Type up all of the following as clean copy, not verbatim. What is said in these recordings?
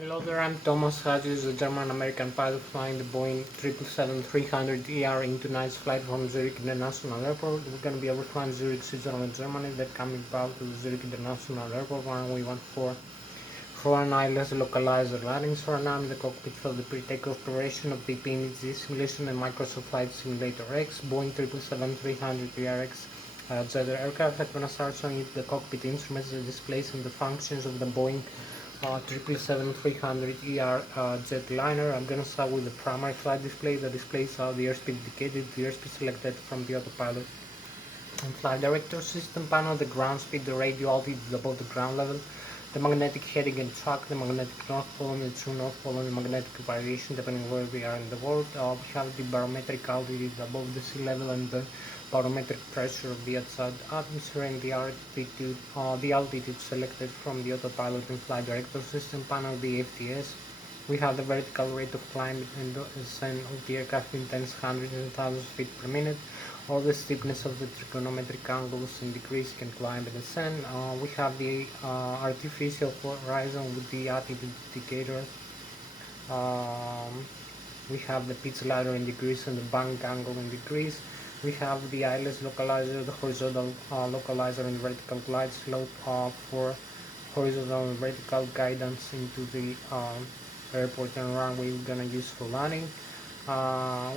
Hello there, I'm Thomashatsios, a German-American pilot flying the Boeing 777-300ER into tonight's flight from Zurich International Airport. We're going to be overflying Zurich, Switzerland, Germany, then coming back to Zurich International Airport when we want for an Lszh localizer landings for an arm in the cockpit for the pre-takeoff preparation of the PNG simulation and Microsoft Flight Simulator X, Boeing 777-300ERX jet aircraft. I'm going to start showing you the cockpit instruments, the displays and the functions of the Boeing 777-300ER jetliner. I'm going to start with the primary flight display. The displays are the airspeed indicated, the airspeed selected from the autopilot and flight director system panel, the ground speed, the radio altitude above the ground level, the magnetic heading and track, the magnetic north pole and the true north pole, and the magnetic variation depending where we are in the world. We have the barometric altitude above the sea level and the barometric pressure of the outside atmosphere and the altitude selected from the autopilot and flight director system panel, the FTS. We have the vertical rate of climb and ascent of the aircraft in tens, hundreds and thousands of feet per minute. All the steepness of the trigonometric angles in degrees can climb and ascend. We have the artificial horizon with the altitude indicator. We have the pitch ladder in degrees and the bank angle in degrees. We have the Lszh localizer, the horizontal localizer and vertical glide slope for horizontal and vertical guidance into the airport and runway we're gonna use for landing.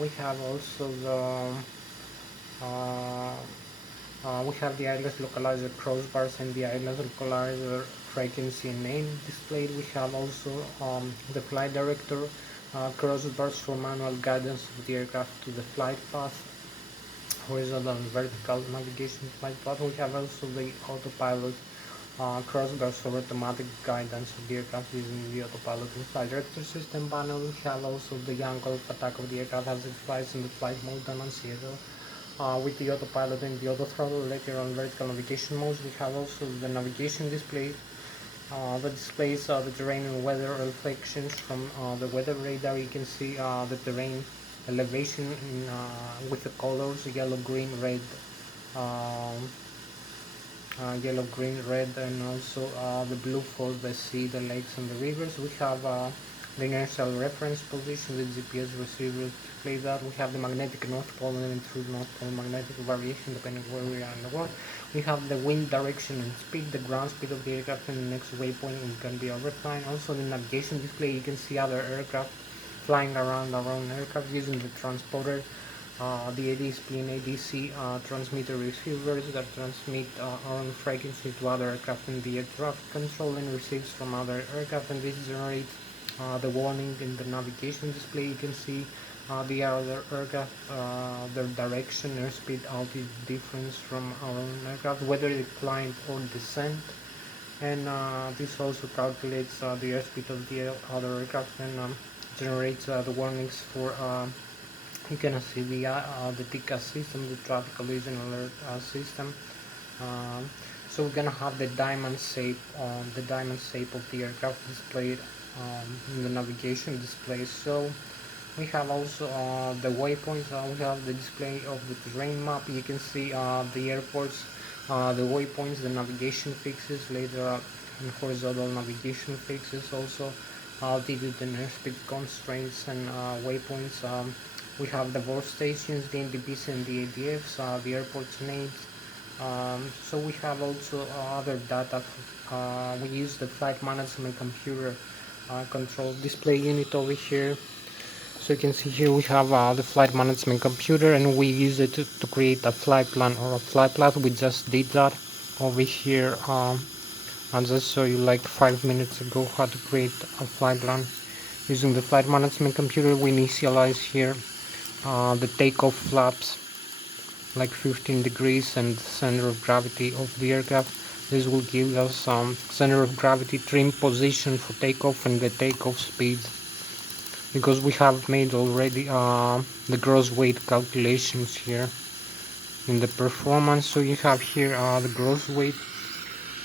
We have also we have the Lszh localizer crossbars and the Lszh localizer frequency and name displayed. We have also the flight director crossbars for manual guidance of the aircraft to the flight path, horizontal and vertical navigation flight path. We have also the autopilot crossbars for automatic guidance of the aircraft using the autopilot and flight director system panel. We have also the angle of attack of the aircraft as it flies in the flight mode annunciator. With the autopilot and the auto throttle. Later on vertical navigation modes, we have also the navigation display that displays the terrain and weather reflections from the weather radar. You can see the terrain elevation in, with the colors yellow, green, red, yellow, green, red, and also the blue for the sea, the lakes, and the rivers. We have the inertial reference position, the GPS receiver display that. We have the magnetic north pole and true north pole magnetic variation depending where we are in the world. We have the wind direction and speed, the ground speed of the aircraft, and the next waypoint is going to be overflying. Also the navigation display, you can see other aircraft flying around our own aircraft using the transponder, the ADSP and ADC transmitter receivers that transmit our own frequency to other aircraft in the air traffic control and receives from other aircraft, and this generates the warning in the navigation display. You can see the other aircraft, their direction, airspeed, altitude difference from our own aircraft, whether it climb or descent, and this also calculates the airspeed of the other aircraft and generates the warnings for you can see the TICA system, the traffic collision alert system. So we're gonna have the diamond shape of the aircraft displayed in the navigation display. So we have also the waypoints. We have the display of the terrain map. You can see the airports, the waypoints, the navigation fixes, later and horizontal navigation fixes, also altitude and airspeed constraints and waypoints. We have the workstations, the NDBs and the ADFs, the airport's names. So we have also other data. We use the flight management computer control display unit over here. So you can see here we have the flight management computer, and we use it to create a flight plan or a flight path. We just did that over here. I'll just show you like 5 minutes ago how to create a flight plan using the flight management computer. We initialize here the takeoff flaps like 15 degrees and the center of gravity of the aircraft. This will give us center of gravity, trim position for takeoff, and the takeoff speed, because we have made already the gross weight calculations here in the performance. So you have here the gross weight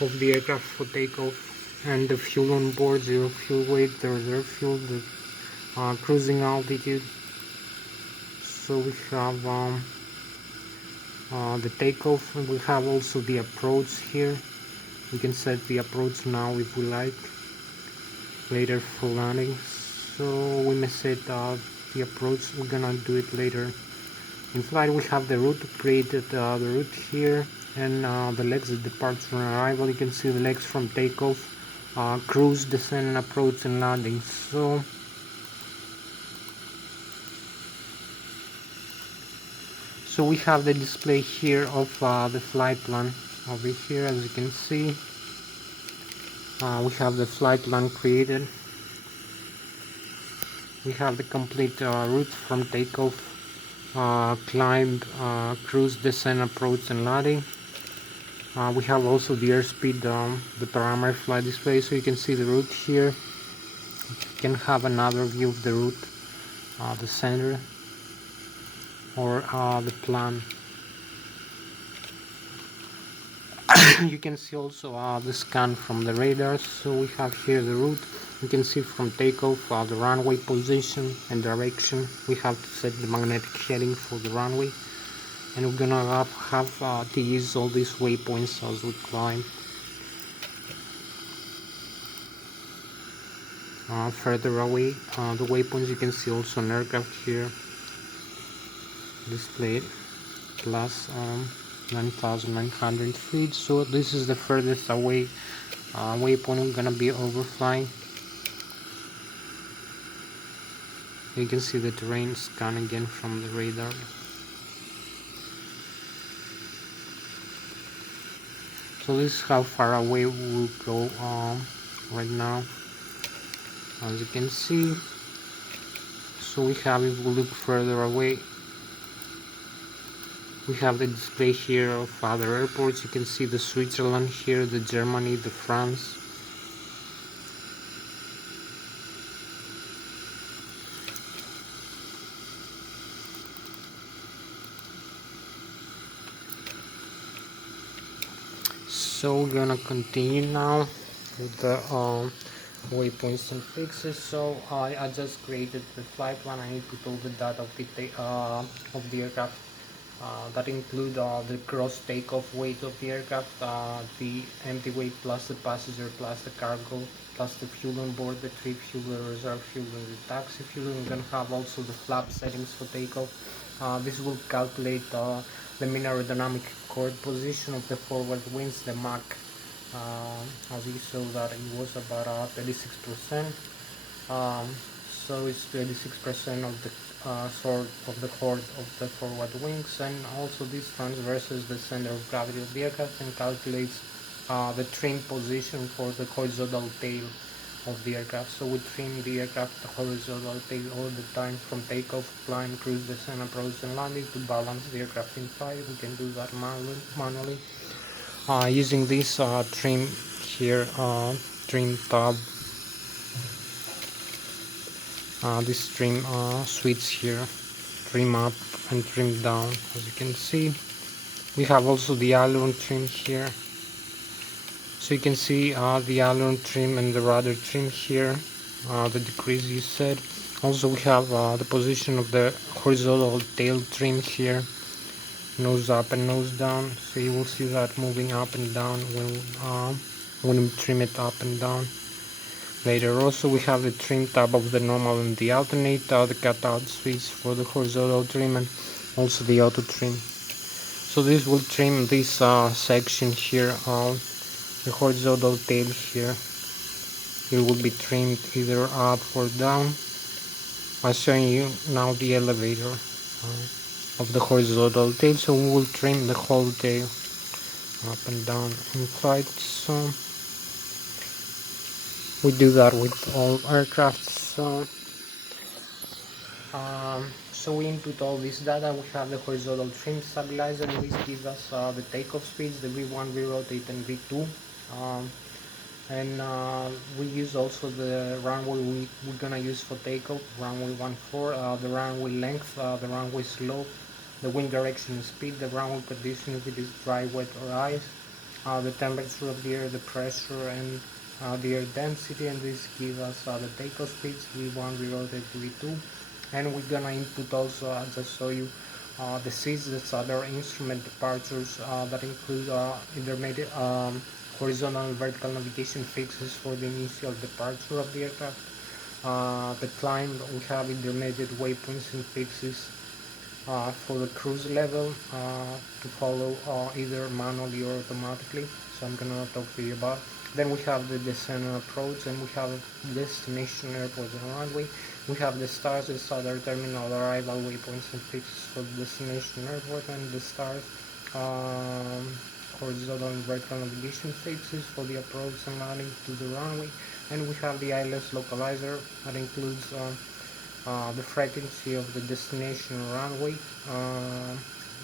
of the aircraft for takeoff and the fuel on board, zero fuel weight, the reserve fuel, the cruising altitude. So we have the takeoff, and we have also the approach here. We can set the approach now if we like. later for landing. So we may set the approach, we're gonna do it later. In flight we have the route created, the route here, and the legs that depart from arrival. You can see the legs from takeoff, cruise, descent, approach, and landing. So we have the display here of the flight plan over here. As you can see, we have the flight plan created. We have the complete route from takeoff, climb, cruise, descent, approach, and landing. We have also the airspeed, the parameter flight display, so you can see the route here. You can have another view of the route, the center, or the plan. You can see also the scan from the radar. So we have here the route. You can see from takeoff the runway position and direction. We have to set the magnetic heading for the runway, and we're gonna have to use all these waypoints as we climb. Further away, the waypoints, you can see also an aircraft here displayed, plus 9,900 feet. So this is the furthest away waypoint we're gonna be overflying. You can see the terrain scan again from the radar. So this is how far away we'll go right now, as you can see. So we have, if we look further away, we have the display here of other airports. You can see the Switzerland here, the Germany, the France. So we're gonna continue now with the waypoints and fixes. So I just created the flight plan. I need to put all the data of the aircraft. That include the gross takeoff weight of the aircraft, the empty weight plus the passenger plus the cargo plus the fuel on board, the trip fuel, the reserve fuel, and the taxi fuel. We're going to have also the flap settings for takeoff. This will calculate the mean aerodynamic chord position of the forward wings, the Mach, as you saw that it was about 36%. So it's 36% of the sort of the chord of the forward wings, and also this transverses the center of gravity of the aircraft and calculates the trim position for the horizontal tail of the aircraft. So we trim the aircraft the horizontal tail all the time from takeoff, climb, cruise, descent, approach, and landing to balance the aircraft in flight. We can do that manually using this trim here, trim tab. This trim switch here, trim up and trim down. As you can see, we have also the aileron trim here. So you can see the aileron trim and the rudder trim here, the decrease you said. Also we have the position of the horizontal tail trim here, nose up and nose down. So you will see that moving up and down when we trim it up and down. Later also we have the trim tab of the normal and the alternate, the cutout switch for the horizontal trim, and also the auto trim. So this will trim this section here, the horizontal tail here. It will be trimmed either up or down. I'm showing you now the elevator of the horizontal tail, so we will trim the whole tail up and down in flight. So we do that with all aircraft. So we input all this data. We have the horizontal trim stabilizer, and this gives us the takeoff speeds, the V1, V8, and V2. And we use also the runway we're gonna use for takeoff, runway 14, the runway length, the runway slope, the wind direction and speed, the runway condition, if it is dry, wet, or ice, the temperature of the air, the pressure, and the air density. And this gives us the takeoff speeds, V1, V8, V2. And we're gonna input also, as I show you, the seas, that's other instrument departures that include intermediate horizontal and vertical navigation fixes for the initial departure of the aircraft. The climb, we have intermediate waypoints and fixes for the cruise level to follow either manually or automatically. So I'm gonna talk to you about. Then we have the descent and approach, and we have destination airport and runway. We have the stars, the other terminal arrival waypoints and fixes for the destination airport, and the stars horizontal and vertical navigation fixes for the approach and landing to the runway. And we have the Lszh localizer that includes the frequency of the destination runway,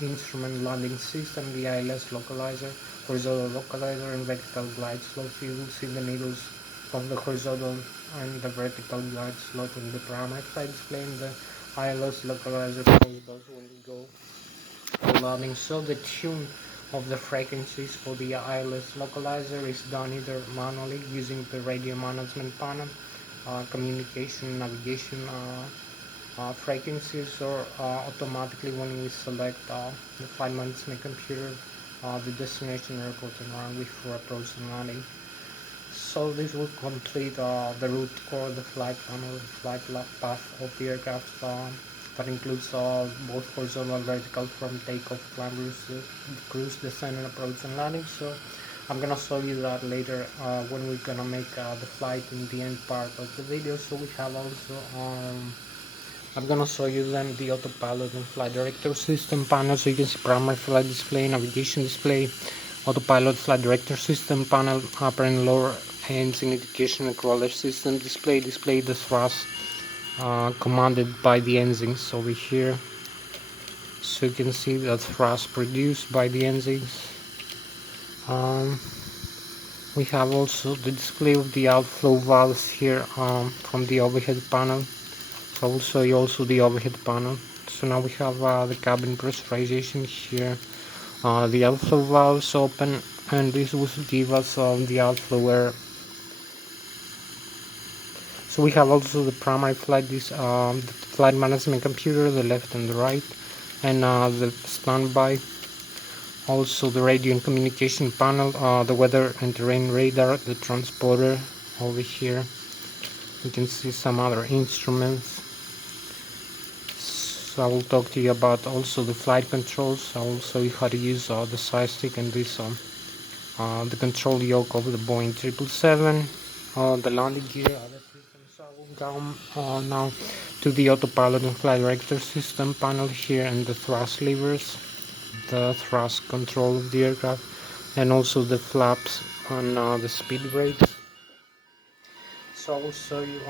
instrument landing system, the Lszh localizer, horizontal localizer, and vertical glide slot. So you will see the needles of the horizontal and the vertical glide slot in the parameter display, and the Lszh localizer for those when you go for landing. So the tune of the frequencies for the Lszh localizer is done either manually using the radio management panel, communication, navigation frequencies, or automatically when we select the flight management computer, the destination airport and runway for approach and landing. So this will complete the route or the flight plan or the flight path of the aircraft that includes both horizontal and vertical from takeoff, climb, cruise, descent and approach and landing. So I'm gonna show you that later when we're gonna make the flight in the end part of the video. So we have also I'm gonna show you then the autopilot and flight director system panel. So you can see primary flight display, navigation display, autopilot, flight director system panel, upper and lower engine indication and crawler system display the thrust commanded by the engines over here. So you can see the thrust produced by the engines. We have also the display of the outflow valves here from the overhead panel. So I will show you also the overhead panel. So now we have the cabin pressurization here, the outflow valves open, and this will give us the outflow air. So we have also the primary flight, the flight management computer, the left and the right, and the standby. Also the radio and communication panel, the weather and terrain radar, the transponder over here. You can see some other instruments. So I will talk to you about also the flight controls. I will show you how to use the side stick and this the control yoke of the Boeing 777, the landing gear, other systems. So I will go now to the autopilot and flight director system panel here, and the thrust levers, the thrust control of the aircraft, and also the flaps on the speed brakes. So I will show you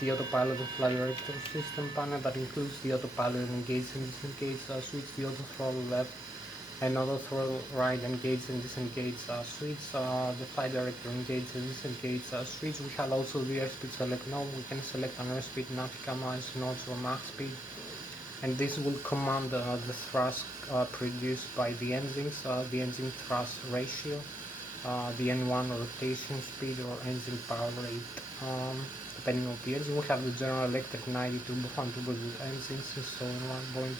the autopilot and flight director system panel that includes the autopilot engage and disengage switch, the auto throttle left and auto throttle right engage and disengage switch, the flight director engage and disengage switch. We have also the airspeed select now. We can select an airspeed, nautical miles, knots or max speed, and this will command the thrust produced by the engines, the engine thrust ratio, the N1 rotation speed or engine power rate. Depending on the engine, we have the General Electric 90 turbofan turbojet engines installed in one Boeing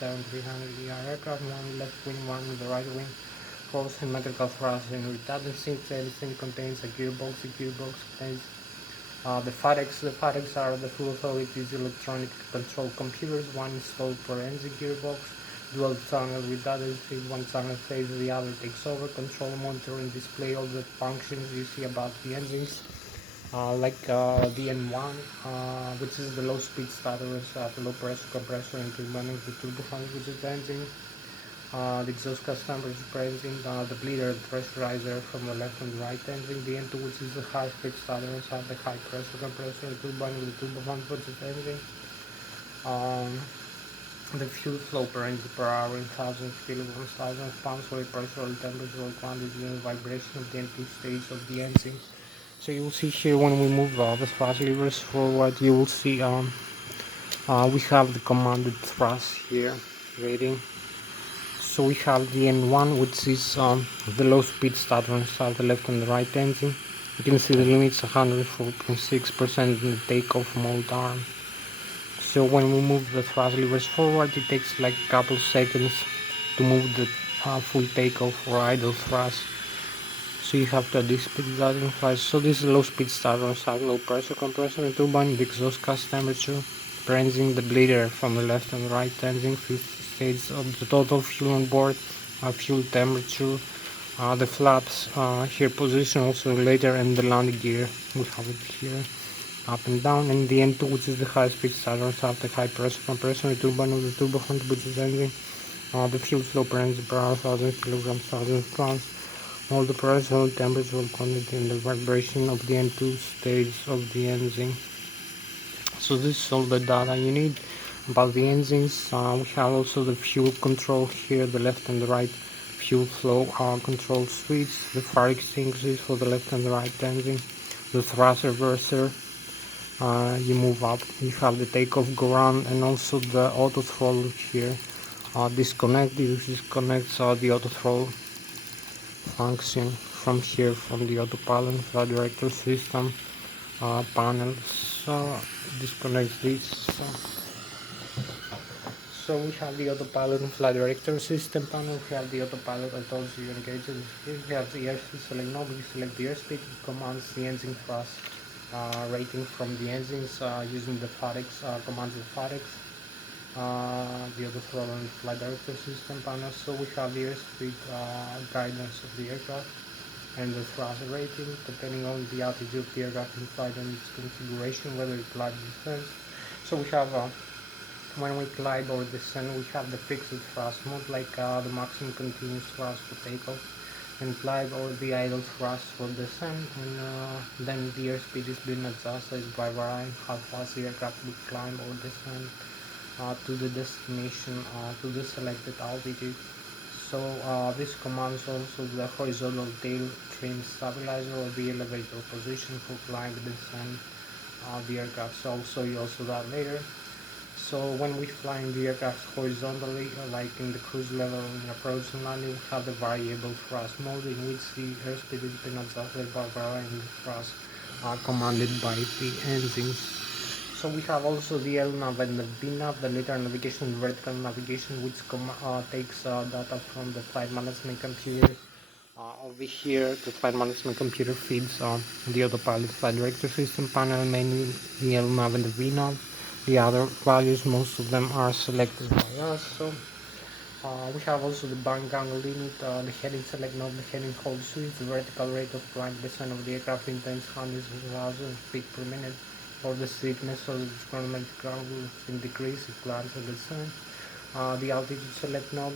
777-300ER aircraft, one left wing, one with the right wing, for symmetrical thrust and redundancy. Everything contains a gearbox. The gearbox contains the FADEX. The FADEX are the full authorities electronic control computers, one installed per engine gearbox, dual channel redundancy, one channel phase, the other takes over, control, monitor and display all the functions you see about the engines. Like the N1, which is the low speed starter at low pressure compressor and turbine, the turbofan, which is the engine, the exhaust gas temperature engine, the bleeder, the pressurizer from the left and the right engine, the N2, which is the high speed starter at the high pressure compressor and turbine with the turbofan, which is the engine, the fuel flow per engine per hour in 1000 kilograms, 1000 pounds, oil pressure, oil temperature, oil quantity, and vibration of the N2 stage of the engine. So you will see here when we move the thrust levers forward, you will see we have the commanded thrust here rating. So we have the N1, which is the low speed starter inside the left and the right engine. You can see the limits 104.6% in the takeoff mode arm. So when we move the thrust levers forward, it takes like a couple seconds to move the full takeoff or idle thrust. so you have to speed that in flight. So this is low speed starter on side, low pressure compressor and turbine, the exhaust gas temperature, engine, the bleeder from the left and right engine, fifth stage of the total fuel on board, fuel temperature, the flaps here position also later, and the landing gear we have it here up and down, and the N2, which is the high speed starter, have the high pressure compressor, the turbine of the turbo hunt, which is engine, the fuel flow per engine per hour, 1000 kilograms, 1000 pounds, all the pressure, temperature, quantity, and the vibration of the N2 stage of the engine. So this is all the data you need about the engines. We have also the fuel control here, the left and the right fuel flow control switch, the fire extinguishers for the left and the right engine, the thrust reverser. You move up, you have the takeoff ground, and also the auto throttle here. Disconnect, this disconnects the auto throttle function from here, from the autopilot flight director system panel. So disconnects this. So we have the autopilot and flight director system panel. We have the autopilot, I told you, engaged. Here we have the airspeed select knob. We select the airspeed. It commands the engine thrust rating from the engines using the FAREX, commands the FAREX, the auto throttle and flight director system panel. So we have the airspeed guidance of the aircraft and the thrust rating depending on the altitude of the aircraft in flight and its configuration, whether it glides or descends. So we have when we glide or descend, we have the fixed thrust mode, like the maximum continuous thrust for takeoff, and glide or the idle thrust for descent, and then the airspeed is being adjusted by varying how fast the aircraft will climb or descend to the destination, to the selected altitude. So this commands also the horizontal tail trim stabilizer or the elevator position for climb, descent the aircraft. So I'll show you also that later. So when we fly in the aircraft horizontally, like in the cruise level in approach and landing, we have the variable thrust mode, in which the airspeed is being adjusted by varying the thrust commanded by the engines. So we have also the LNAV and the VNAV, the lateral navigation and vertical navigation, which takes data from the flight management computer. Over here, the flight management computer feeds the autopilot flight director system panel, mainly the LNAV and the VNAV. The other values, most of them are selected by us. So we have also the bank angle limit, the heading select knob, the heading hold switch, the vertical rate of climb descent of the aircraft in 10,000 feet per minute, or the steepness of the chronometric angle in decrease, it climbs and descent. The altitude select knob,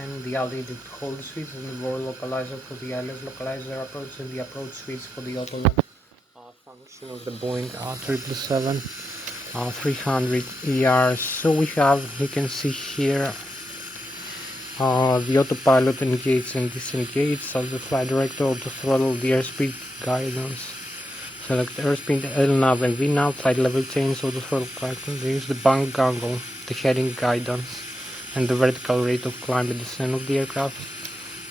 and the altitude hold switch, and the roll localizer for the ILS localizer approach, and the approach switch for the auto function of the Boeing 777. 300 ER. So we have, you can see here, the autopilot engage and disengage, so the flight director, auto throttle, the airspeed guidance, select airspeed, LNAV and VNAV, flight level change, auto throttle guidance, the bank angle, the heading guidance, and the vertical rate of climb and descent of the aircraft,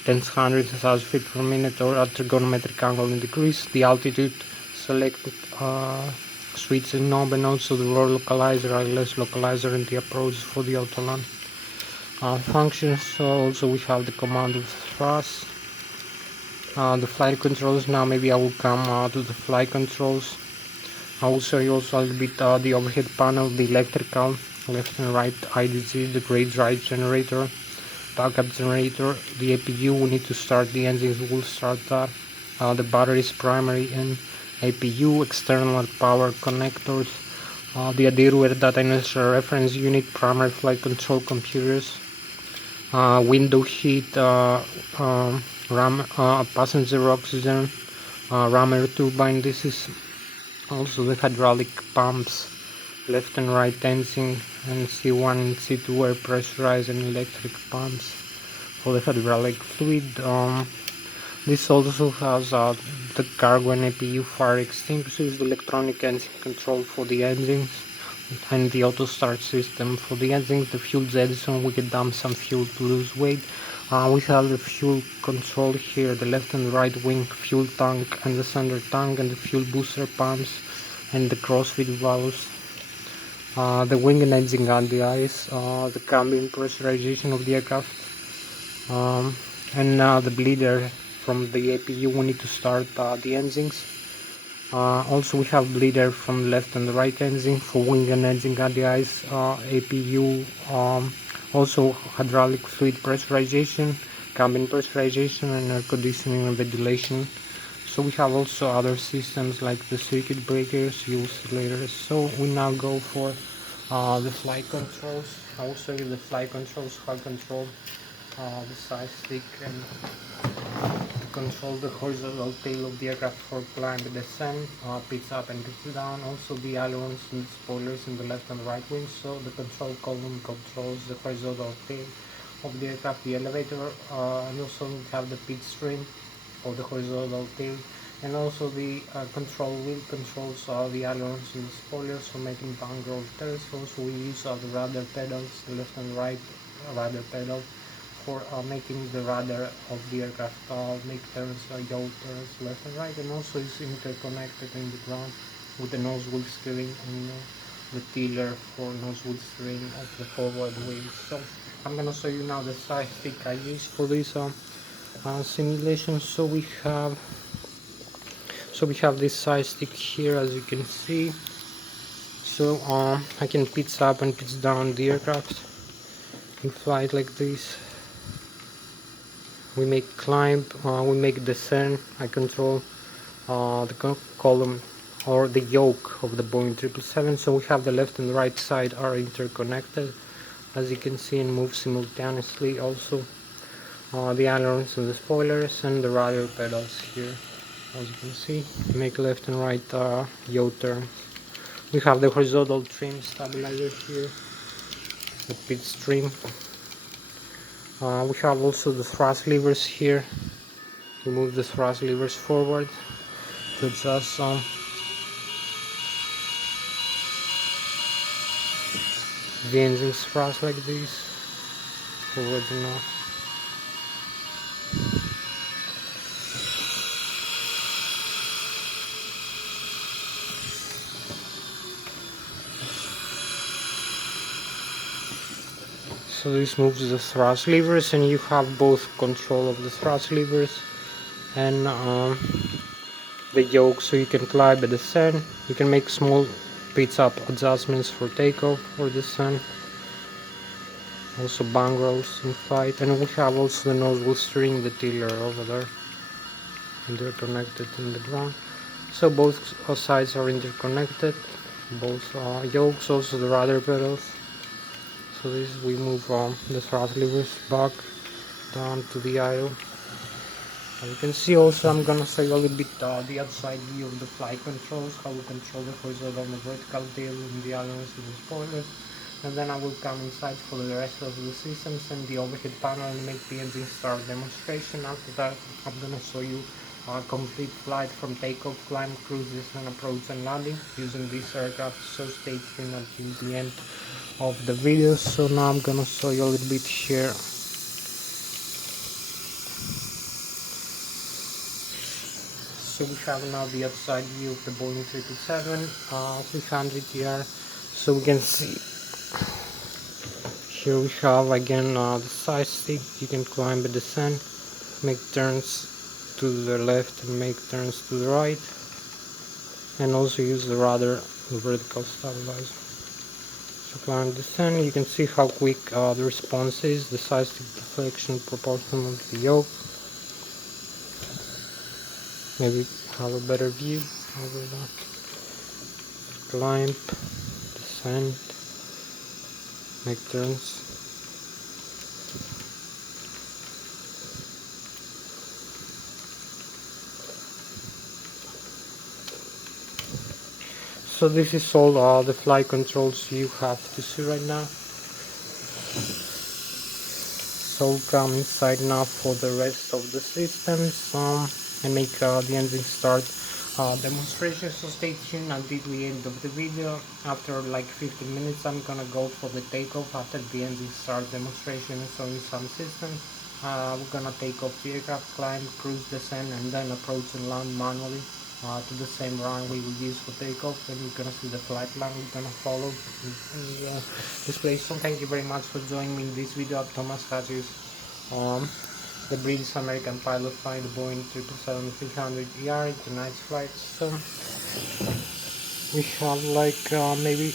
10,000 feet per minute, or at trigonometric angle in degrees, the altitude, select switch and knob, and also the roll localizer, ILS localizer, and the approach for the autoland functions. So also we have the command of thrust, the flight controls. Now maybe I will come to the flight controls. I will show you also a little bit the overhead panel, the electrical, left and right IDG, the gray drive generator, backup generator, the APU. We need to start the engines, we'll start that, the batteries, primary and APU, external power connectors, the ADIRU data inertial reference unit, primary flight control computers, window heat, passenger oxygen, rammer turbine. This is also the hydraulic pumps, left and right engine, and C1 and C2 air pressurized and electric pumps for the hydraulic fluid. This also has the cargo and APU fire extinguishers, the electronic engine control for the engines, and the auto start system for the engines, the fuel jettison. We can dump some fuel to lose weight. We have the fuel control here, the left and right wing fuel tank and the center tank, and the fuel booster pumps and the crossfeed valves, the wing and engine on the ice, the cabin pressurization of the aircraft, and the bleeder from the APU, we need to start the engines. Also we have bleeder from the left and the right engine for wing and engine ADIs, APU, also hydraulic fluid pressurization, cabin pressurization, and air conditioning and ventilation. So we have also other systems like the circuit breakers, fuel oscillators. So we now go for the flight controls. I will show you the flight controls, how to control the side stick and to control the horizontal tail of the aircraft for climb and descent, pitch up and pitch down. Also the ailerons and the spoilers in the left and right wing. So the control column controls the horizontal tail of the aircraft, the elevator, and also we have the pitch stream for the horizontal tail, and also the control wheel controls the ailerons and the spoilers for making down roll turns. Also we use the rudder pedals, the left and right rudder pedal for making the rudder of the aircraft make turns, yaw turns left and right, and also is interconnected in the ground with the nose wheel steering and the tiller for nose wheel steering of the forward wheel. So I'm gonna show you now the side stick I use for this simulation. So we have this side stick here, as you can see. So I can pitch up and pitch down the aircraft in flight like this. We make climb, we make descent. I control the column or the yoke of the Boeing 777. So we have the left and the right side are interconnected, as you can see, and move simultaneously. Also the ailerons and the spoilers and the rudder pedals here, as you can see, make left and right yaw turns. We have the horizontal trim stabilizer here, the pitch stream. We have also the thrust levers here. We move the thrust levers forward to adjust the engine's thrust like this, forward and up. So this moves the thrust levers, and you have both control of the thrust levers and the yoke, so you can climb and descend. You can make small pitch up adjustments for takeoff or descent. Also bang rolls in flight, and we have also the nose wheel steering, the tiller over there, interconnected in the ground. So both sides are interconnected, both yokes, also the rudder pedals. So this we move the thrust levers back down to the idle. As you can see, also I'm gonna show you a little bit the outside view of the flight controls, how we control the horizontal and the vertical tail and the ailerons and the spoilers. And then I will come inside for the rest of the systems and the overhead panel and make the engine start demonstration. After that, I'm gonna show you a complete flight from takeoff, climb, cruises, and approach and landing using this aircraft. So stay tuned until the end of the video. So now I'm gonna show you a little bit here. So we have now the outside view of the Boeing 777 300ER. So we can see here we have again the side stick. You can climb and descend, make turns to the left and make turns to the right, and also use the rudder, the vertical stabilizer. So climb, descend. You can see how quick the response is, the side stick deflection proportional to the yoke. Maybe have a better view over that. Climb, descend, make turns. So this is all the flight controls you have to see right now. So we'll come inside now for the rest of the systems and make the engine start demonstration. So stay tuned until the end of the video. After like 15 minutes I'm gonna go for the takeoff after the engine start demonstration and showing some systems. We're gonna take off the aircraft, climb, cruise, descend, and then approach and land manually to the same runway we use for takeoff. And you're gonna see the flight plan we're gonna follow in this place. So thank you very much for joining me in this video. I'm Thomashatsios. the British American pilot flying the Boeing 777-300ER tonight's flight. So we have like maybe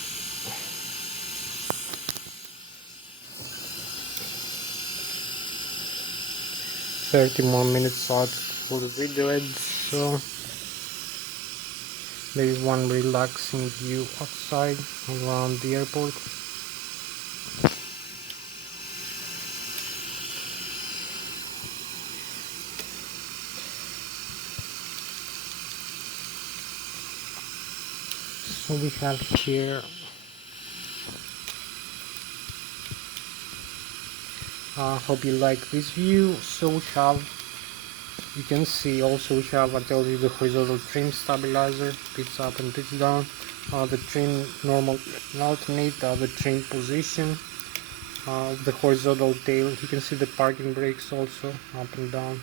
30 more minutes out for the video edit, so maybe one relaxing view outside around the airport. So we have here hope you like this view. So we have, you can see also we have, I tell you, the horizontal trim stabilizer, pitch up and pitch down, the trim normal and alternate, the trim position, the horizontal tail. You can see the parking brakes also up and down.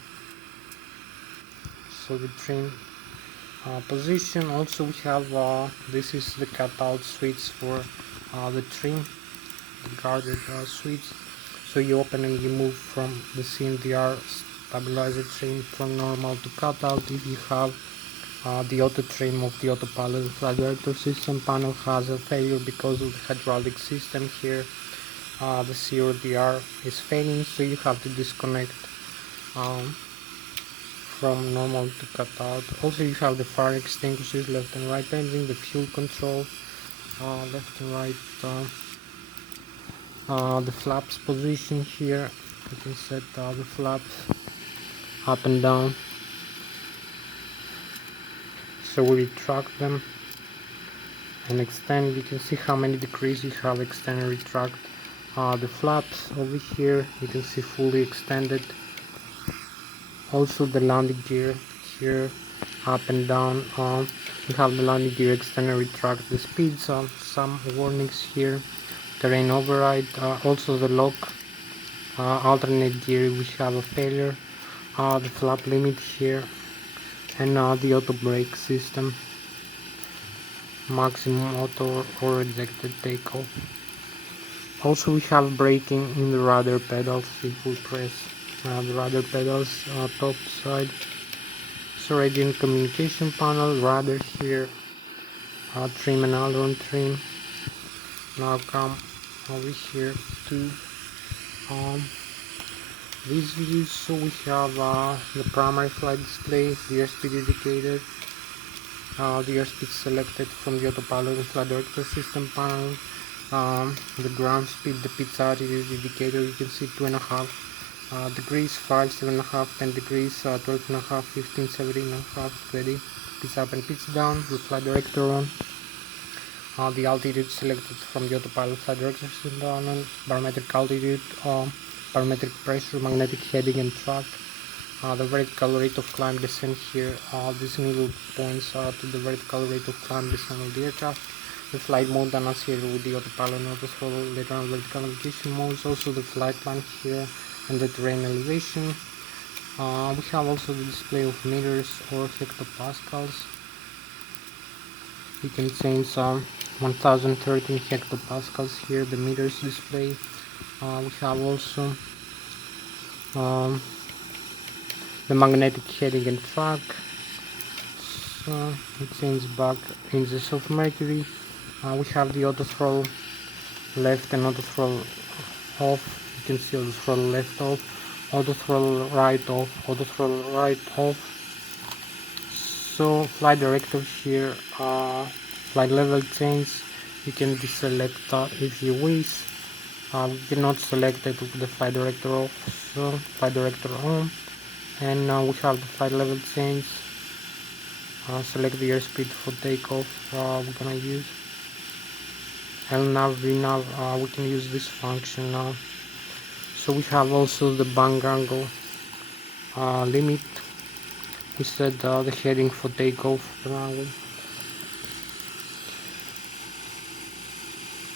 So the trim position. Also we have this is the cutout switch for the trim, the guarded switch. So you open and you move from the CMDR stabilizer trim from normal to cutout. If you have the auto trim of the autopilot flight director system panel has a failure because of the hydraulic system here, the CRDR is failing, so you have to disconnect from normal to cutout. Also you have the fire extinguishers, left and right engine, the fuel control, left and right, the flaps position here. You can set the flaps up and down, so we retract them and extend. You can see how many degrees you have extend and retract the flaps over here. You can see fully extended. Also the landing gear here, up and down. We have the landing gear extend and retract the speeds. Some warnings here. Terrain override. Also the lock alternate gear, we have a failure. The flap limit here, and the auto brake system, maximum auto or rejected takeoff. Also we have braking in the rudder pedals. If we press the rudder pedals top side. So radio and communication panel, rudder here, trim and aileron trim. Now come over here to these views. So we have the primary flight display, the airspeed indicator, the airspeed selected from the autopilot and flight director system panel, the ground speed, the pitch altitude indicator. You can see 2.5 degrees, 5, 7.5, 10 degrees, 12.5, 15, 17.5, 20, pitch up and pitch down, the flight director on. The altitude selected from the autopilot flight director system panel, barometric altitude, barometric pressure, magnetic heading and track, the vertical rate of climb descent here. This needle points to the vertical rate of climb descent of the aircraft. The flight mode associated with the autopilot and auto throttle, later on vertical navigation modes. Also the flight plan here and the terrain elevation. We have also the display of meters or hectopascals. You can change 1013 hectopascals here, the meters display. We have also the magnetic heading and track. So it changes back inches of mercury. We have the auto throttle left and auto throttle off. You can see auto throttle left off, auto throttle right off, auto throttle right off. So flight director here, flight level change. You can deselect if you wish. You cannot select it with the flight director off, so flight director on. And now we have the flight level change. Select the airspeed for takeoff we're gonna use. LNAV, VNAV, we can use this function now. So we have also the bank angle limit. We set the heading for takeoff,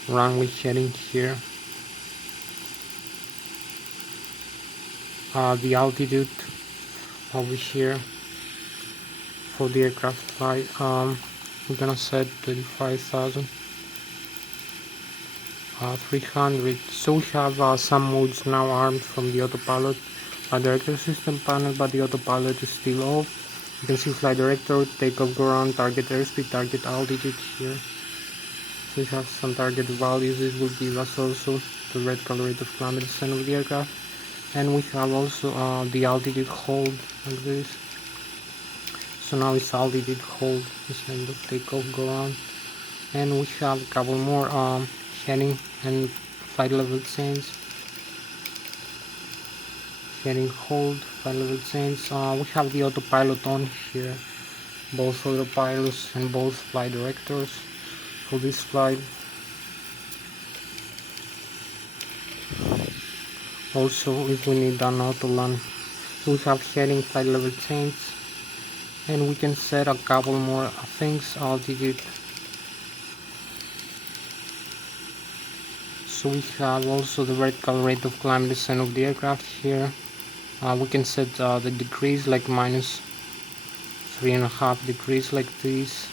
runway heading here. The altitude over here for the aircraft flight. We're gonna set 35,000. 300. So we have some modes now armed from the autopilot. flight director system panel, but the autopilot is still off. You can see flight director, takeoff, ground, target airspeed, target altitude here. So we have some target values. This will give us also the red color rate of climb descent of the aircraft, and we have also the altitude hold like this. So now it's altitude hold instead of takeoff, ground, and we have a couple more heading and flight level change. Heading hold, flight level change. We have the autopilot on here, both autopilots and both flight directors for this flight. Also, if we need an auto land, we have heading, flight level change, and we can set a couple more things, altitude. So we have also the vertical rate of climb descent of the aircraft here. We can set the degrees like minus 3.5 degrees like this.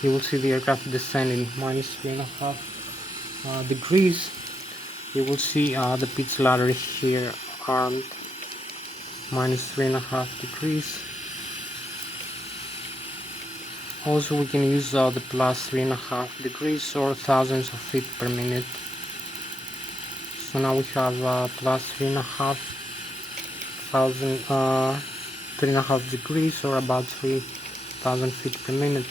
You will see the aircraft descending minus 3.5 degrees. You will see the pitch ladder here armed minus 3.5 degrees. Also we can use the plus 3.5 degrees or thousands of feet per minute. So now we have plus 3.5 degrees or about 3,000 feet per minute.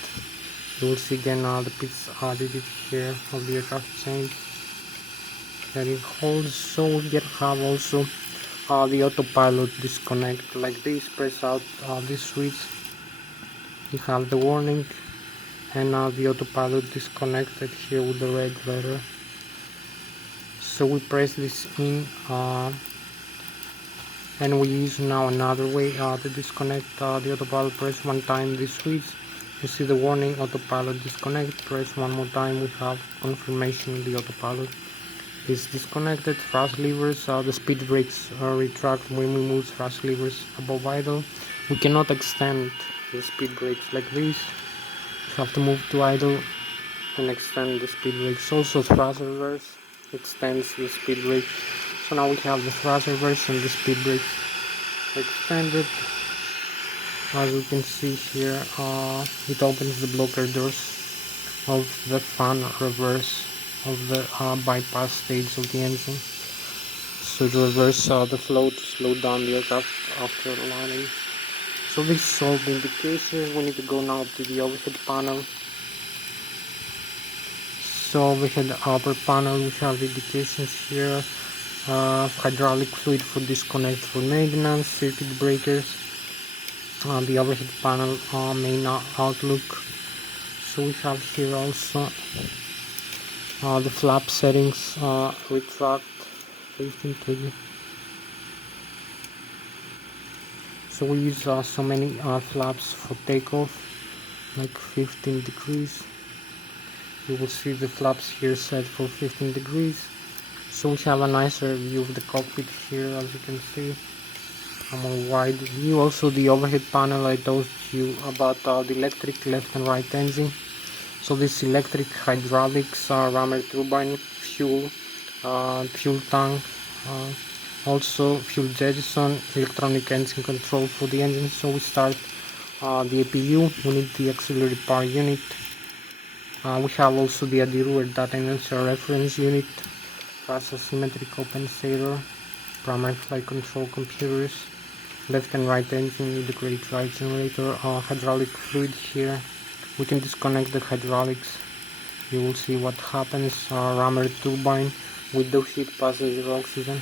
You will see again the pitch altitude here of the aircraft change that it holds. So we can have also the autopilot disconnect like this. Press out this switch, you have the warning, and the autopilot disconnected here with the red letter. So we press this in and we use now another way to disconnect the autopilot. Press one time this switch, you see the warning, autopilot disconnect. Press one more time, we have confirmation the autopilot is disconnected. Thrust levers, the speed brakes retract when we move thrust levers above idle. We cannot extend the speed brakes like this, we have to move to idle and extend the speed brakes. Also thrust reverse extends the speed brake. So now we have the thrust reverse and the speed brake extended. As you can see here, it opens the blocker doors of the fan reverse of the bypass stage of the engine. So to reverse the flow to slow down the aircraft after landing. So this is all the indications. We need to go now to the overhead panel. So overhead upper panel, we have the indications here. Hydraulic fluid for disconnect for maintenance, circuit breakers, the overhead panel main outlook. So we have here also the flap settings, retract 15 degree. So we use so many flaps for takeoff, like 15 degrees. You will see the flaps here set for 15 degrees. So we have a nicer view of the cockpit here, as you can see. A more wide view. Also the overhead panel, I told you about the electric left and right engine. So this electric, hydraulics, rammer turbine, fuel, fuel tank, also fuel jettison, electronic engine control for the engine. So we start the APU, we need the auxiliary power unit. We have also the ADIRU, data inertial reference unit, thrust asymmetry compensator, primary flight control computers, left and right engine, integrated right generator, hydraulic fluid here. We can disconnect the hydraulics. You will see what happens. Rammer turbine, window heat, passenger oxygen.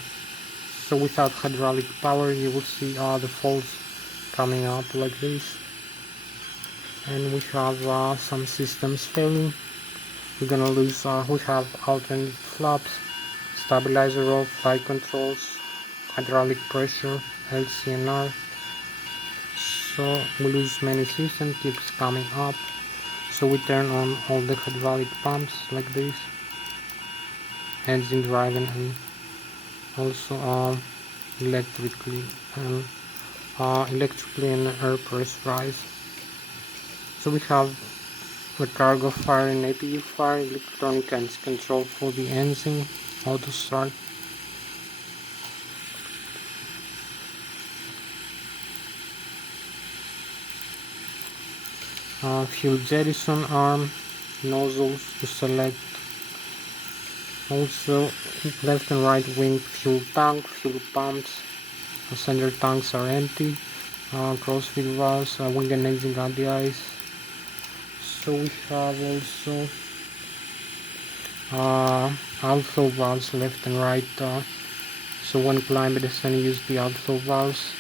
So without hydraulic power, you will see the faults coming up like this. And we have some systems failing. We're gonna lose. We have alternate flaps, stabilizer off, flight controls, hydraulic pressure, LCNR. So we lose many systems. Keeps coming up. So we turn on all the hydraulic pumps like this, engine driving, and also electrically and air pressurize. So we have the cargo fire and APU fire, electronic engine control for the engine, auto start. fuel jettison arm, nozzles to select. Also left and right wing fuel tank, fuel pumps, center tanks are empty, crossfeed valves, wing and engine anti-ice. So we have also outflow valves left and right, so when climb it is use the outflow valves,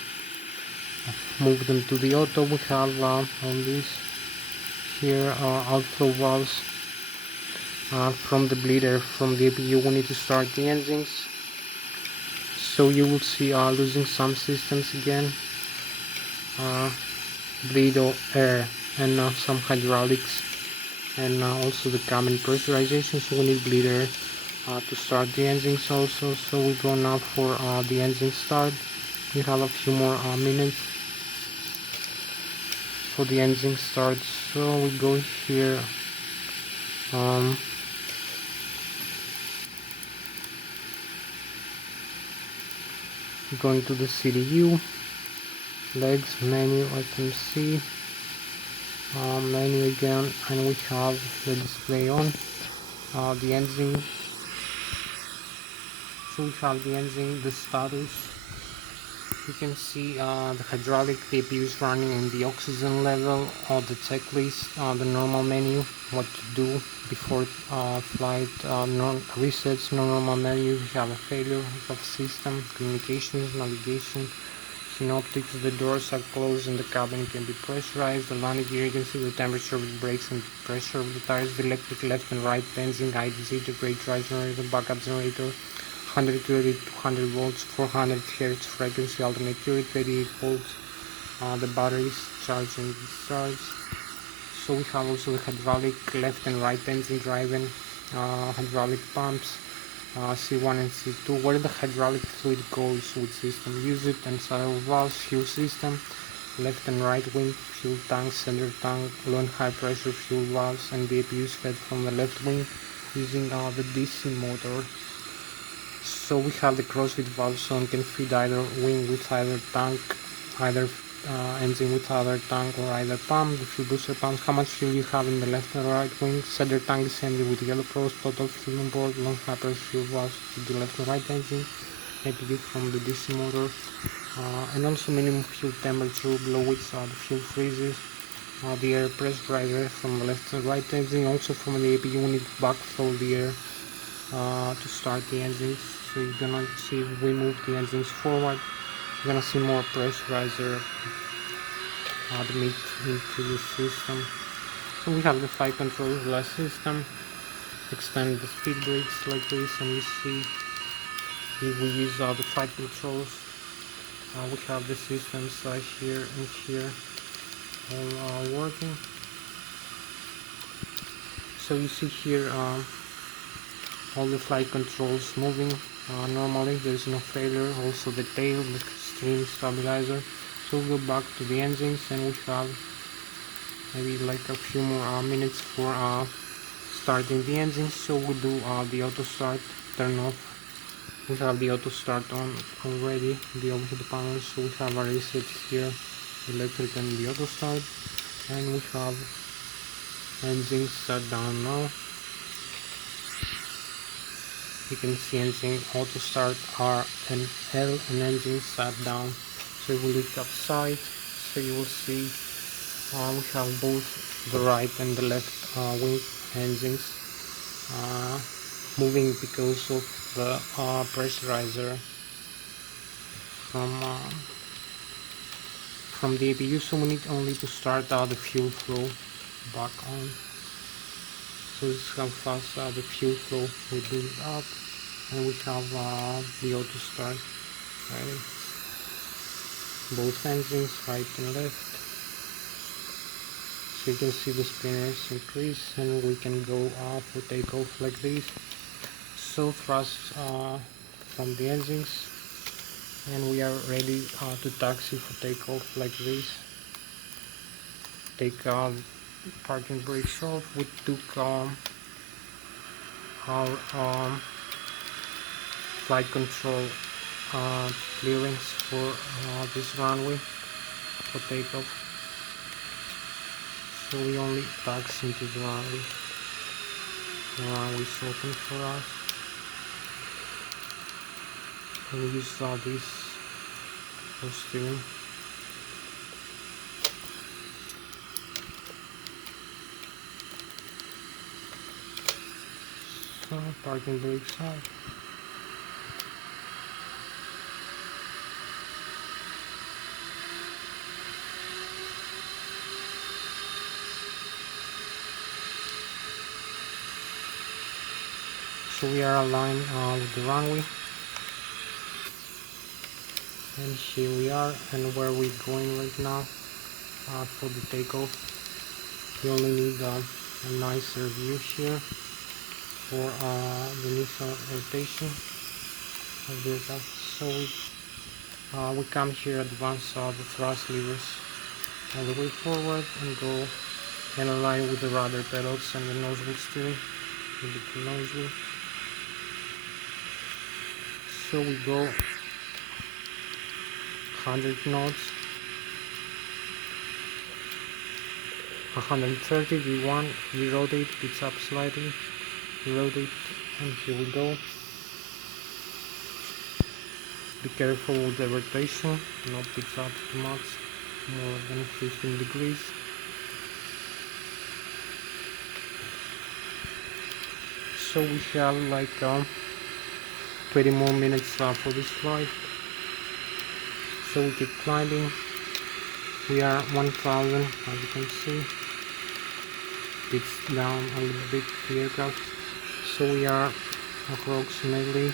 move them to the auto. We have on this here outflow valves from the bleeder from the APU. We need to start the engines, so you will see losing some systems again, bleed air and some hydraulics, and also the cabin pressurization, so we need bleed air to start the engines also. So we go now for the engine start. We have a few more minutes for the engine start, so we go here, going to the CDU, legs, menu, FMC, menu again, and we have the display on, the engine. So we have the engine, the status. You can see the hydraulic, the APU is running in the oxygen level, the checklist, the normal menu, what to do before flight, resets, no normal menu. We have a failure of system, communications, navigation, synoptics, the doors are closed and the cabin can be pressurized. The landing gear, you can see the temperature of the brakes and pressure of the tires, the electric left and right engine, IDC, the brake drive generator, backup generator, 120 to 200 volts, 400 Hz frequency, alternate current, 28 volts, the batteries charge and discharge. So we have also the hydraulic left and right engine driving, hydraulic pumps, C1 and C2, where the hydraulic fluid goes with system, use it, and saddle valves, fuel system, left and right wing, fuel tank, center tank, low and high pressure fuel valves, and the APU is fed from the left wing using the DC motor. So we have the crossfeed valve, so we can feed either wing with either tank, either engine with either tank, or either pump, the fuel booster pump, how much fuel you have in the left and right wing. Center tank is empty with yellow cross, total fuel on board, long high pressure fuel valves to the left and right engine, APU from the DC motor, and also minimum fuel temperature below which the fuel freezes. The air pressurizer from the left and right engine, also from the APU we need to backflow the air to start the engines. So you're gonna see if we move the engines forward, you're gonna see more pressurizer admit into the system. So we have the flight control glass system, extend the speed brakes like this, and you see if we use the flight controls, we have the systems here and here all working. So you see here all the flight controls moving normally, there is no failure. Also the tail, the stream stabilizer. So we'll go back to the engines, and we have maybe like a few more minutes for starting the engines. So we'll do the auto start, turn off. We have the auto start on already, the overhead panel, so we have a reset here, electric and the auto start, and we have engines shut down now. You can see engine auto start R and L, and engine shut down. So we look upside, so you will see we have both the right and the left wing engines moving because of the pressurizer from the APU. So we need only to start the fuel flow back on. So this is how fast the fuel flow will build up, and we have the auto start ready. Both engines, right and left. So you can see the spinners increase, and we can go for takeoff like this. So thrust from the engines, and we are ready to taxi for takeoff like this. Take parking brakes off. We took our flight control clearance for this runway for takeoff. So we only taxi into the runway. The runway is open for us. And we use this for steering. So parking brakes out. So we are aligned with the runway, and here we are, and where we're going right now for the takeoff. We only need a nicer view here for the initial rotation of the aircraft. So we come here, advance the thrust levers all the way forward and go and align with the rudder pedals and the nose wheel steering with the nose wheel. So we go 100 knots, 130, V1, we rotate, pitch up slightly, we rotate, and here we go. Be careful with the rotation, not pitch up too much, more than 15 degrees. So we have like 20 more minutes for this flight. So we keep climbing. We are 1000, as you can see. It's down a little bit, the aircraft. So we are approximately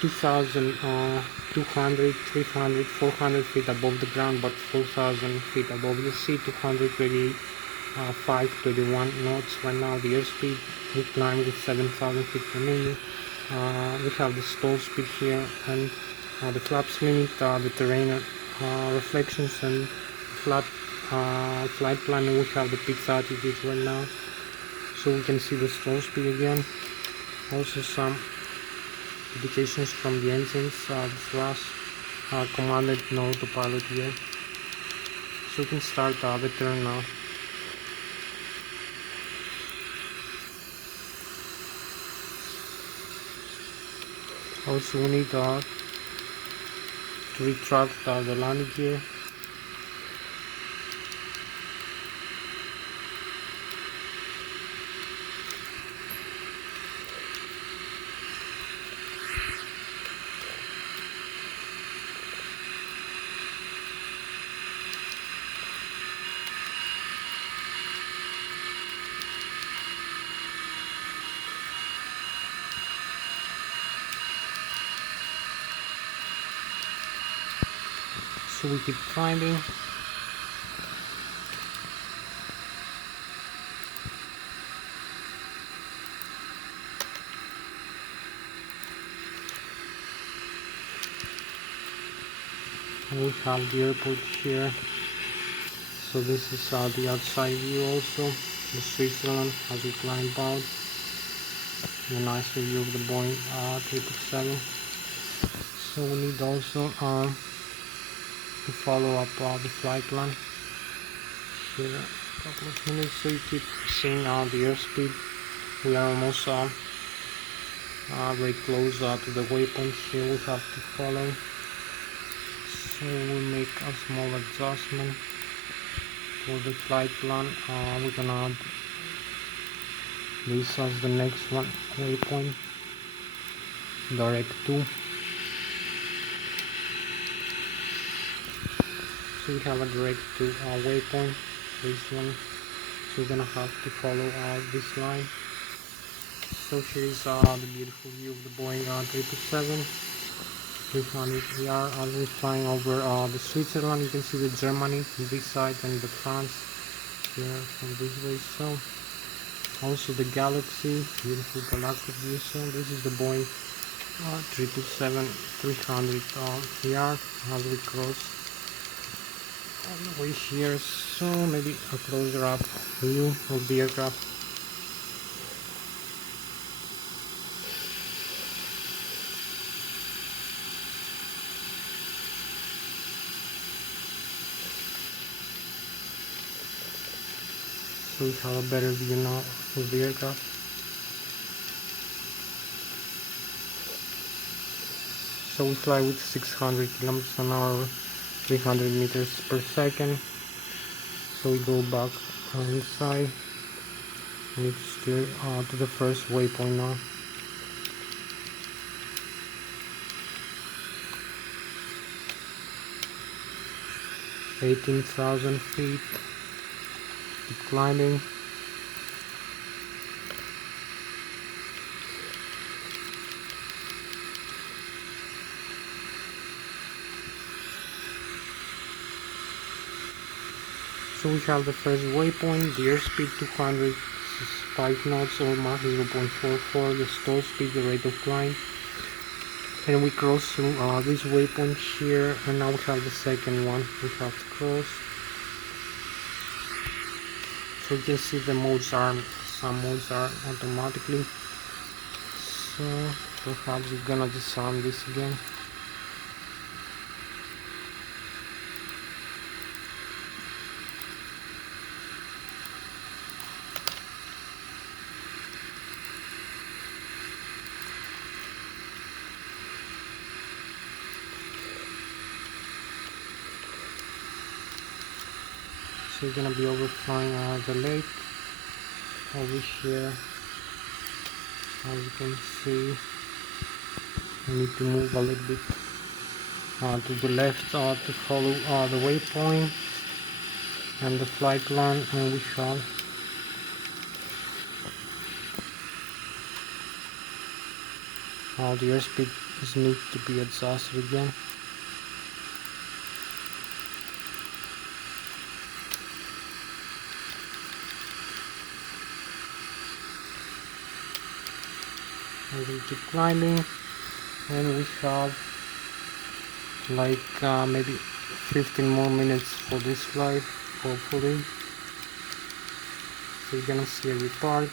2,200, 300, 400 feet above the ground, but 4,000 feet above the sea, 225, 21 knots right now. The airspeed, we climb with 7,000 feet per minute. We have the stall speed here, and the flaps limit, the terrain reflections, and flat flight planning. We have the pitch altitude right now, so we can see the stall speed again. Also some indications from the engines, the thrust, commanded no autopilot here. So we can start the turn now. Also we need to retract the landing gear. So we keep climbing. And we have the airport here. So this is the outside view also, the Switzerland as we climb out. A nice view of the Boeing 777. So we need also to follow up the flight plan here a couple of minutes, so you keep seeing the airspeed. We are almost very close to the waypoint here we have to follow, so we'll make a small adjustment for the flight plan. We can add this as the next one waypoint, direct 2. So we have a direct to waypoint, this one, so we're gonna have to follow this line. So here is the beautiful view of the Boeing 777 300ER as we're flying over the Switzerland. You can see the Germany from this side and the France here from this way. So also the Galaxy, beautiful galactic view. So this is the Boeing 777-300ER as we cross all the way here. So maybe a closer up view of the aircraft. so we have a better view now of the aircraft. So we fly with 600 kilometers an hour, 300 meters per second. So we go back inside. We need to steer to the first waypoint now. $18,000 feet. Keep climbing. So we have the first waypoint, the airspeed 205 knots or Mach 0.44, the stall speed, the rate of climb. And we cross through this waypoint here, and now we have the second one we have to cross. So you can see the modes are, some modes are automatically. So perhaps we're gonna disarm this again. So we're gonna be overflying the lake over here. As you can see, we need to move a little bit to the left to follow the waypoint and the flight plan, and we shall the airspeed needs to be adjusted again. We will keep climbing, and we have like maybe 15 more minutes for this flight, hopefully. So you're gonna see every part.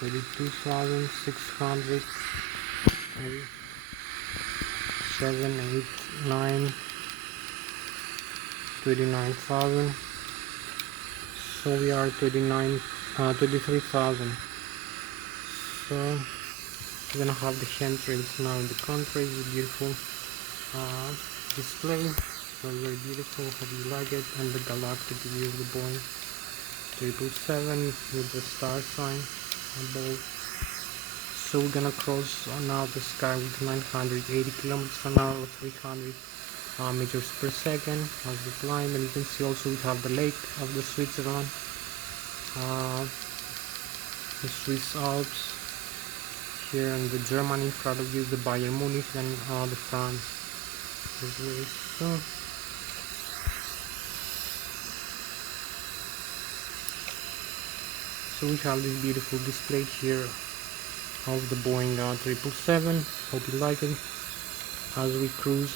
32,600, maybe 7, 8, 9, 29,000. So we are 23,000. So we're gonna have the chemtrails now in the country. It's a beautiful display, very beautiful. Hope you like it. And the galactic view of the Boeing 777 with the star sign above. So we're gonna cross now the sky with 980 kilometers an hour, 300 meters per second as we climb. And you can see also we have the lake of the Switzerland, the Swiss Alps here, and the Germany in front of you, the Bayern Munich, and the France as well. So we have this beautiful display here of the Boeing 777. Hope you like it as we cruise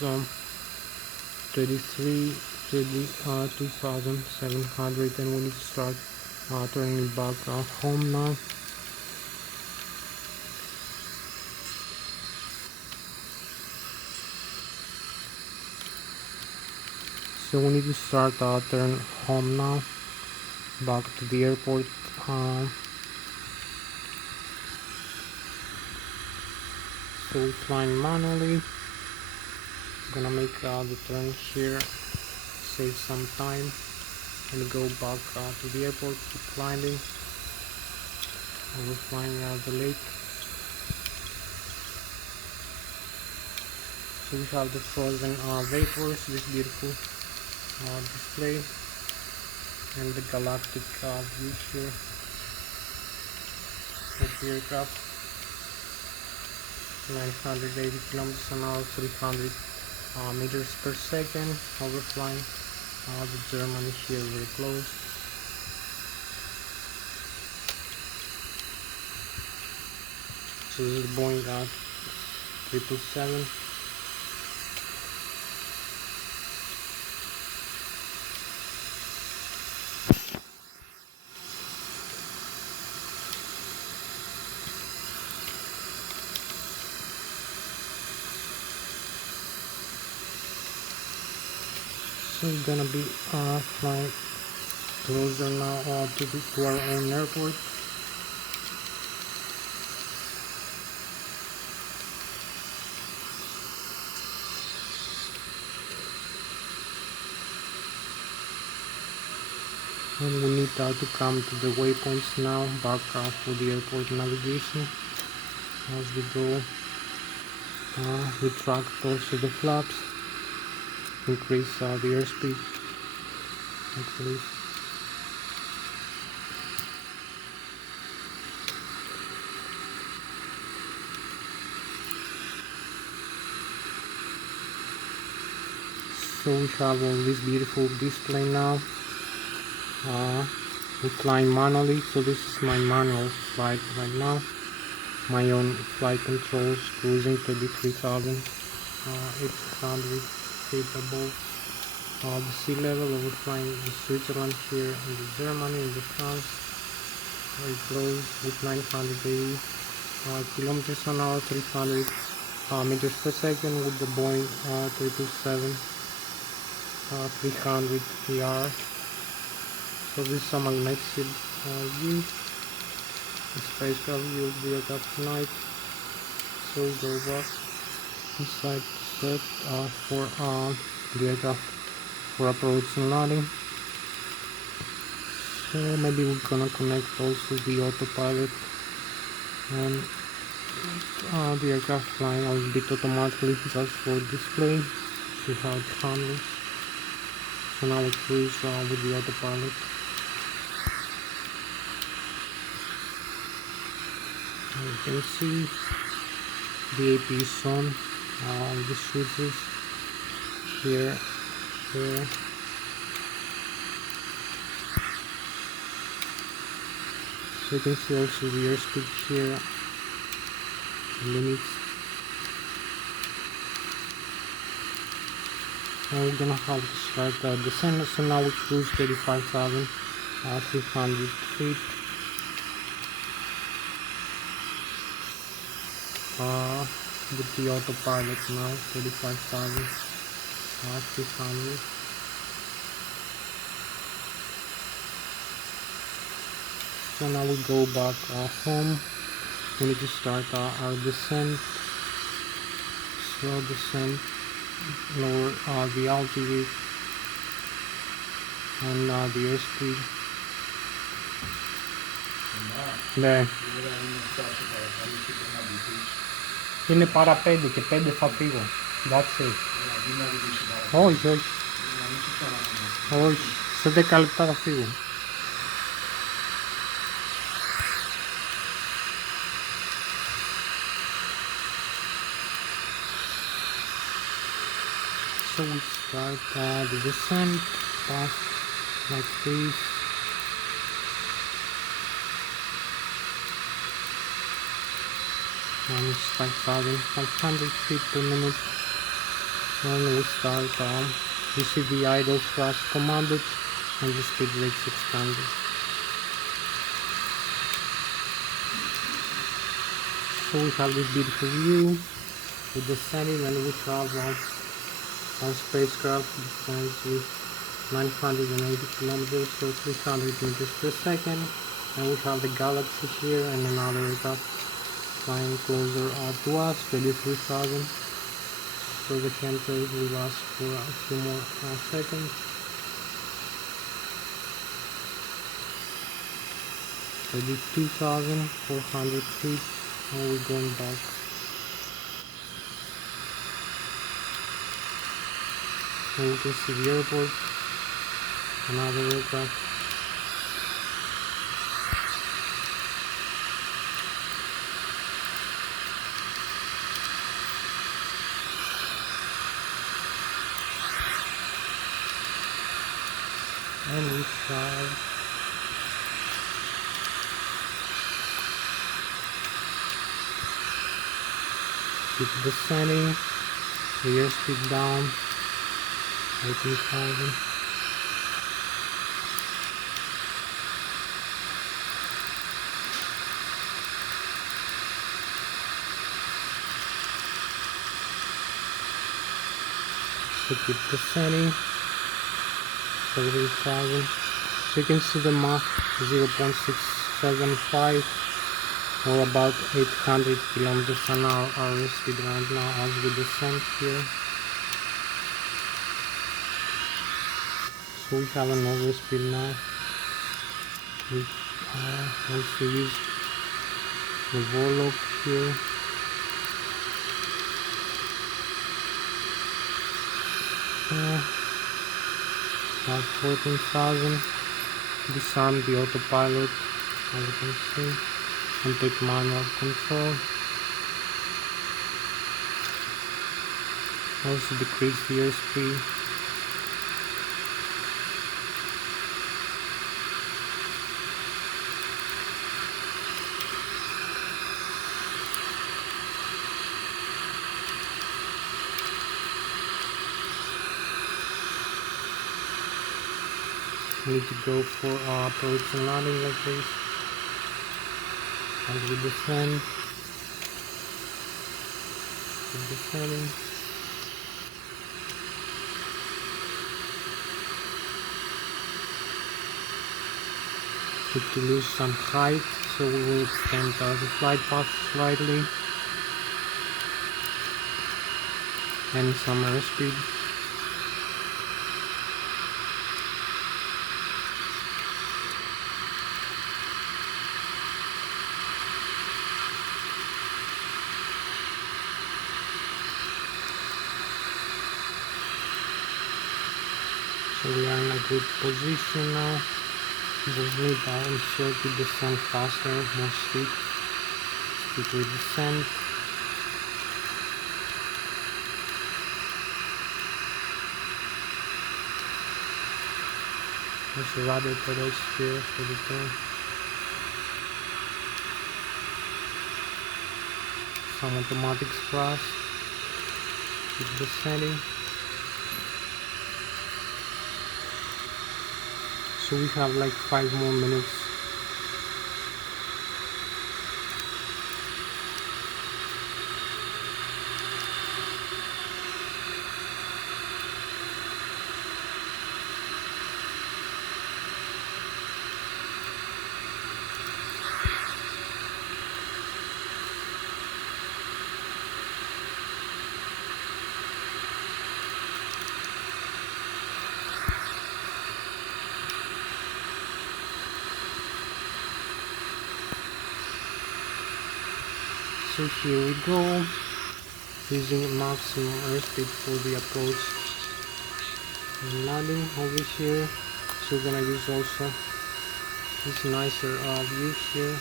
2,700, and we need to start turning back home now. So we need to start turn home now, back to the airport. So we're flying manually. Gonna make the turn here, save some time, and go back to the airport, keep climbing. We're flying the lake. So we have the frozen vapors, this beautiful display, and the galactic view here of the aircraft. 980 kilometers an hour, 300 meters per second, overflying the Germany here very close. So this is Boeing 777. So we're gonna be flying closer now to our own airport. And we need to come to the waypoints now, back for the airport navigation. As we go, retract also the flaps, increase the airspeed, increase. So we have all this beautiful display now. We flying manually, so this is my manual flight right now. My own flight controls, cruising 33,800 feet above the sea level. We're flying in Switzerland here, in the Germany, in the France, very close with 980 kilometers an hour, 300 meters per second with the Boeing 727 300 ER. So this is a magnetic view, the spacecraft view of the aircraft tonight. So go back inside set for the aircraft for approach and landing. So maybe we're gonna connect also the autopilot and the aircraft flying a little bit automatically just for display. See how it handles. So now we cruise with the autopilot. As you can see, the AP is on, the switches here, here. So you can see also the airspeed here, limits. And we're gonna have to start descent. So now we cruise 35,300 feet. With the autopilot now, 35,300. So now we go back home. We need to start our descent. Slow descent, lower the altitude and the airspeed. Ναι. Είναι παρά 5 και 5 θα φύγω. Εντάξει. Όχι, όχι. Όχι, σε 10 λεπτά θα φύγω. So we start the descent, pass like this. And it's 5,500 feet per minute. And we start, you see the idle thrust commanded and the speed rate 600. So we have this beautiful view with descending, and we have our spacecraft descends with 980 kilometers, so 300 meters per second. And we have the Galaxy here and another aircraft flying closer to us, 33,000. So the chemtrails will last for a few more seconds. 32,400 feet, and we're going back. And we can see the airport, another aircraft. And we shall keep descending, the airspeed down, 18,000. So keep descending. 13,000. So you can see the Mach 0.675 or about 800 kilometers an hour our speed right now as we descend here. So we have an overspeed now. We also use the Ilsloc here. About 14,000. Disarm the autopilot as you can see and take manual control. Also decrease the airspeed. We need to go for approach and landing like this as we descend. Keep descending. Need to lose some height, so we will extend the flight path slightly and some airspeed. So we are in a good position now. Just need also to descend faster, more steep we descend. There's a rudder pedals here for the turn. Some automatic thrust. Keep descending. So we have like 5 more minutes. So here we go, using maximum airspeed for the approach and landing over here. So we're gonna use also this nicer view here.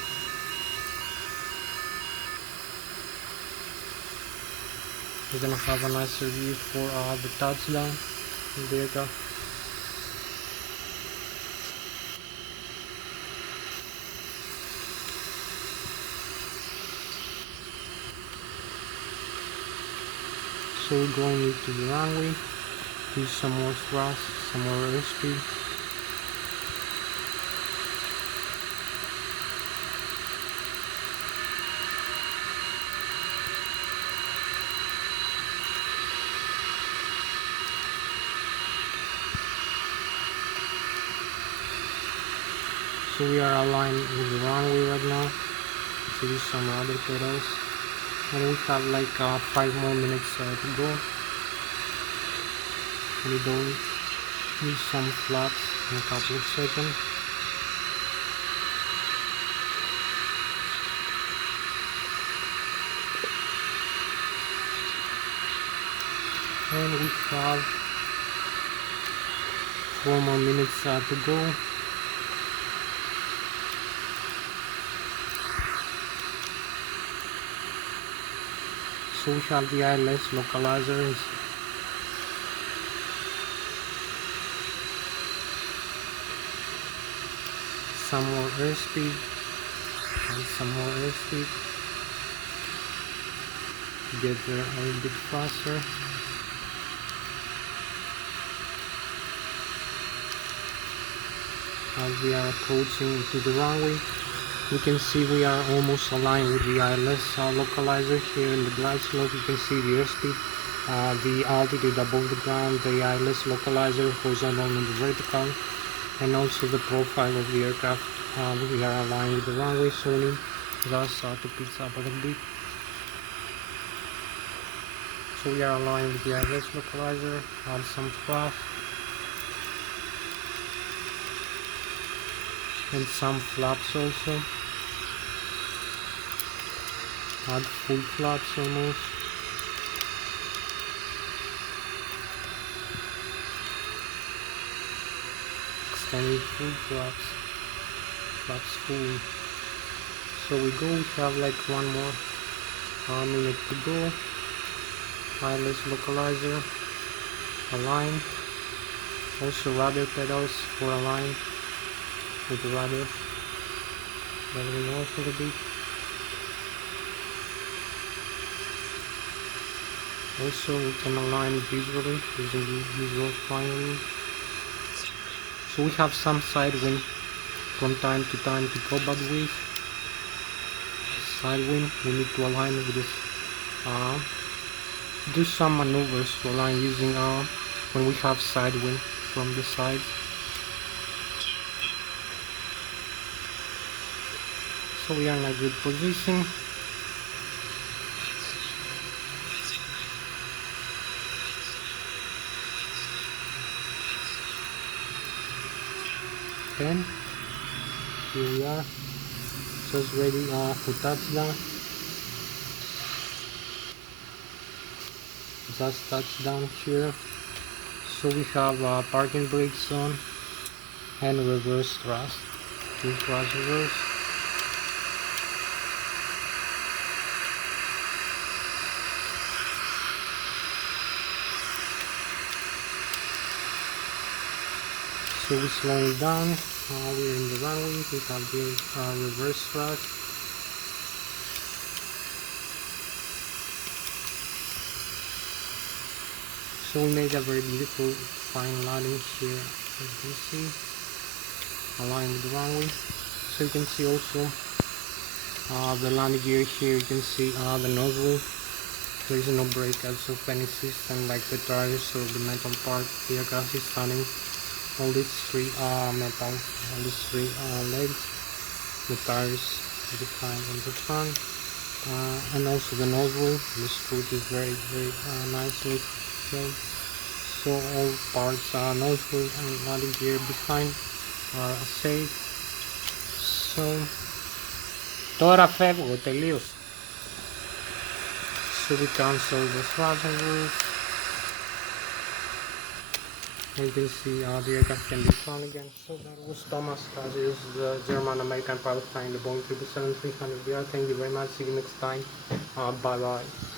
We're gonna have a nicer view for the touchdown. There you go. So we're going into the runway, use some more thrust, some more airspeed. So we are aligned with the runway right now. So use some rudder pedals. And we have like 5 more minutes to go. We don't use some flaps in a couple of seconds. And we have 4 more minutes to go. So we have the Lszh localizer. Some more airspeed and some more airspeed to get there a little bit faster. As we are approaching to the runway, you can see we are almost aligned with the Lszh localizer. Here in the glide slope you can see the airspeed the altitude above the ground, the Lszh localizer horizontal and vertical, and also the profile of the aircraft. We are aligned with the runway, so we need just to pitch up a little bit. So we are aligned with the Lszh localizer, add some flash and some flaps also. Add full flaps almost. Extending full flaps. Flaps full. So we have like one more minute to go. Lszh localizer, align. Also rudder pedals for align with the rudder. Leveling off a little bit. Also we can align visually using the visual flying. So we have some side wind from time to time to go, but with side wind we need to align with this. Do some maneuvers to align using when we have side wind from the side. So we are in a good position. Then here we are, just ready for touchdown. Just touchdown here. So we have parking brakes on and reverse thrust. Two thrust reverse. So we slow it down. We're in the runway. We have the reverse thrust. So we made a very beautiful fine landing here, as you can see, aligned with the runway. So you can see also the landing gear here. You can see the nozzle. There is no breakouts of any system like the tires or the metal part. The aircraft is standing. All these three metal, all these three legs, the tires behind on the front, and also the nozzle. The screw is very nicely filled. So all parts, nozzle and landing gear behind are safe. So τώρα φεύγω τελείως. So we cancel the throttle rules. You can see the aircraft can be flown again. So that was Thomashatsios, the German-American pilot flying the Boeing 777-300ER. Thank you very much. See you next time. Bye bye.